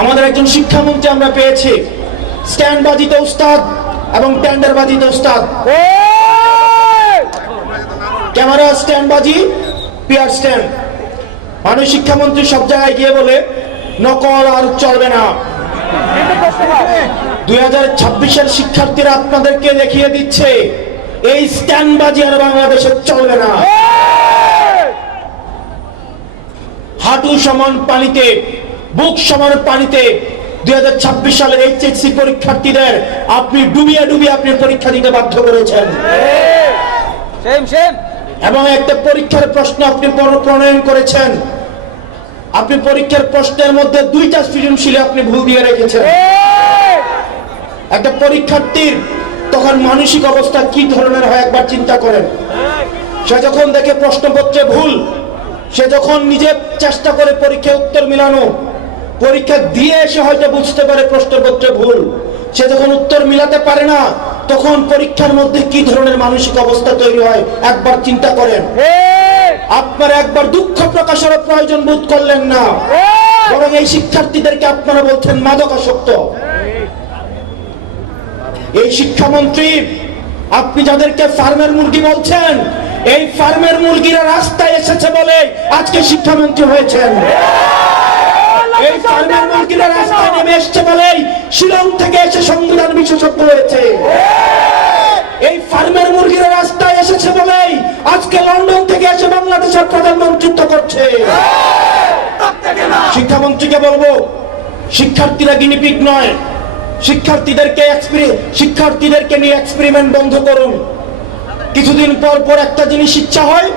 আমাদের একজন শিক্ষামন্ত্রী আমরা পেয়েছি, স্ট্যান্ডবাজিতে উস্তাদ এবং টেন্ডারবাজিতে উস্তাদ। ক্যামেরা স্ট্যান্ডবাজি, পিয়ার স্ট্যান্ড। মাননীয় শিক্ষামন্ত্রী সব জায়গায় গিয়ে বলে নকল আর চলবে না। 2026-এর শিক্ষার্থীরা আপনাদেরকে দেখিয়ে দিচ্ছে এই স্ট্যান্ডবাজি আর বাংলাদেশে চলবে না। হাঁটু সমান পানিতে, বুক সমান পানিতে 2026 সালের এইচএসসি পরীক্ষার্থীদের আপনি ডুবিয়ে ডুবিয়ে আপনি পরীক্ষা দিতে বাধ্য করেছেন। এবং একটা পরীক্ষার প্রশ্ন আপনি প্রণয়ন করেছেন, আপনি পরীক্ষার প্রশ্নের মধ্যে 2টা সৃজনশীলে আপনি ভুল দিয়ে রেখেছেন। একটা পরীক্ষার্থীর তখন মানসিক অবস্থা কি ধরনের হয় একবার চিন্তা করেন। সে যখন দেখে প্রশ্নপত্রে ভুল, সে যখন নিজে চেষ্টা করে পরীক্ষায় উত্তর মিলানো, পরীক্ষা দিয়ে এসে হয়তো বুঝতে পারে প্রশ্নপত্রে ভুল, সে যখন উত্তর মিলাতে পারে না, তখন পরীক্ষার মধ্যে কি ধরনের মানসিক অবস্থা তৈরি হয় একবার চিন্তা করেন। আপনারা একবার দুঃখ প্রকাশের প্রয়োজন বোধ করলেন না, বরং এই শিক্ষার্থীদেরকে আপনারা বলছেন মাদকাসক্ত। এই শিক্ষামন্ত্রী আপনি যাদেরকে ফার্মের মুরগি বলছেন, এই ফার্মের মুরগিরা রাস্তায় এসেছে বলে আজকে শিক্ষামন্ত্রী হয়েছেন। এই ফার্মের মুরগিরা রাস্তায় নেমে এসেছে বলেই শিলং থেকে এসে সংবিধান বিশেষজ্ঞ হয়েছে। এই ফার্মের মুরগিরা রাস্তায় এসেছে বলেই আজকে লন্ডন থেকে এসে বাংলাদেশের প্রধানমন্ত্রিত্ব করছে। শিক্ষামন্ত্রীকে বলবো, শিক্ষার্থীরা গিনিপিগ নয়, শিক্ষার্থীদেরকে নিয়ে এক্সপেরিমেন্ট বন্ধ করুন। কিছুদিন পর পর একটা জিনিস ইচ্ছা হয়,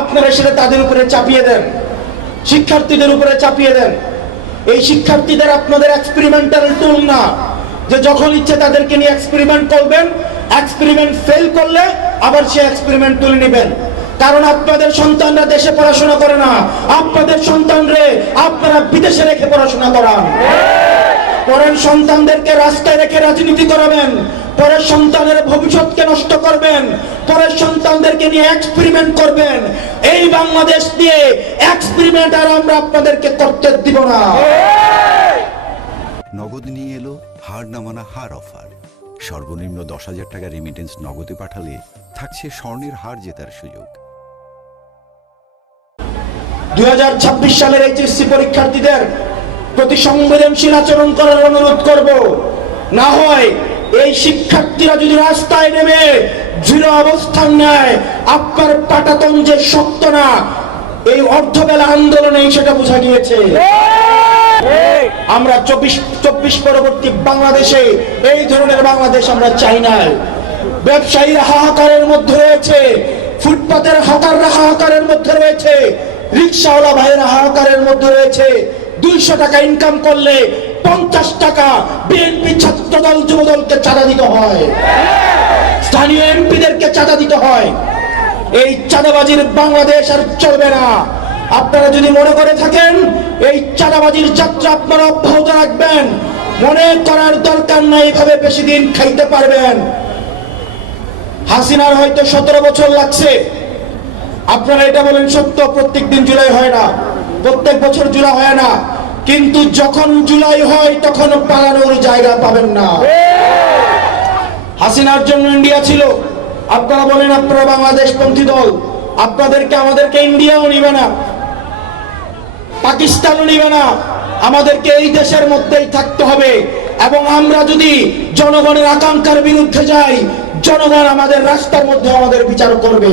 আপনারা সেটা তাদের উপরে চাপিয়ে দেন, শিক্ষার্থীদের উপরে চাপিয়ে দেন। এই শিক্ষার্থীদের আপনাদের এক্সপেরিমেন্টাল টুল না, যে যখন ইচ্ছে তাদেরকে নিয়ে এক্সপেরিমেন্ট করবেন, এক্সপেরিমেন্ট ফেল করলে আবার সে এক্সপেরিমেন্ট তুলে নেবেন। কারণ আপনাদের সন্তানরা দেশে পড়াশোনা করে না, আপনাদের সন্তানরে আপনারা বিদেশে রেখে পড়াশোনা করান। পরের সন্তানদেরকে রাস্তায় রেখে রাজনীতি করাবেন, পরের সন্তানের ভবিষ্যৎকে নষ্ট করবেন, পরের সন্তানদেরকে নিয়ে এক্সপেরিমেন্ট করবেন। এই বাংলাদেশ নিয়ে এক্সপেরিমেন্ট আর আমরা আপনাদেরকে করতে দিব না। নগদ নিয়ে এলো হার না মানা হার অফার। সর্বনিম্ন 10,000 টাকা রেমিটেন্স নগদে পাঠালে থাকছে স্বর্ণের হার জেতার সুযোগ। 2026 সালের এইচএসসি পরীক্ষার্থীদের প্রতি সংবেদনশীল আচরণ করার অনুরোধ করব। না হয় এই শিক্ষার্থীরা যদি রাস্তায় নেমে দৃঢ় অবস্থান নেয়, আপনার পাটাতন যে শক্ত না, এই অর্ধবেলা আন্দোলনে সেটা বোঝা গিয়েছে। আমরা 24 পরবর্তী বাংলাদেশে এই ধরনের বাংলাদেশ আমরা চাই না। ব্যবসায়ীরা হাহাকারের মধ্যে রয়েছে, ফুটপাতের হকাররা হাহাকারের মধ্যে রয়েছে, রিক্সাওয়ালা ভাইয়েরা হাহাকারের মধ্যে রয়েছে। 200 টাকা ইনকাম করলে 50 টাকা বিএনপি ছাত্রদল যুবদলকে চাঁদা দিতে হয়, স্থানীয় এমপিদেরকে চাঁদা দিতে হয়। এই চাঁদাবাজির বাংলাদেশ আর চলবে না। আপনারা যদি মনে করে থাকেন এই চাঁদাবাজির যাত্রা আপনারা অব্যাহত রাখবেন, মনে করার দরকার নাই এভাবে বেশি দিন খাইতে পারবেন। হাসিনার হয়তো 17 বছর লাগছে। আপনারা এটা বলেন সত্য, প্রত্যেক দিন জুলাই হয় না, প্রত্যেক বছর জুলাই হয় না, কিন্তু যখন জুলাই হয় তখন পালানোর জায়গা পাবেন না। হাসিনার জন্য ইন্ডিয়া ছিল, আপনারা বলেন আপনারা বাংলাদেশ পন্থী দল, আপনাদেরকে আমাদেরকে ইন্ডিয়াও নিবে না, পাকিস্তানও নিবে না, আমাদেরকে এই দেশের মধ্যেই থাকতে হবে। এবং আমরা যদি জনগণের আকাঙ্ক্ষার বিরুদ্ধে যাই, জনগণ আমাদের রাস্তার মধ্যে আমাদের বিচার করবে।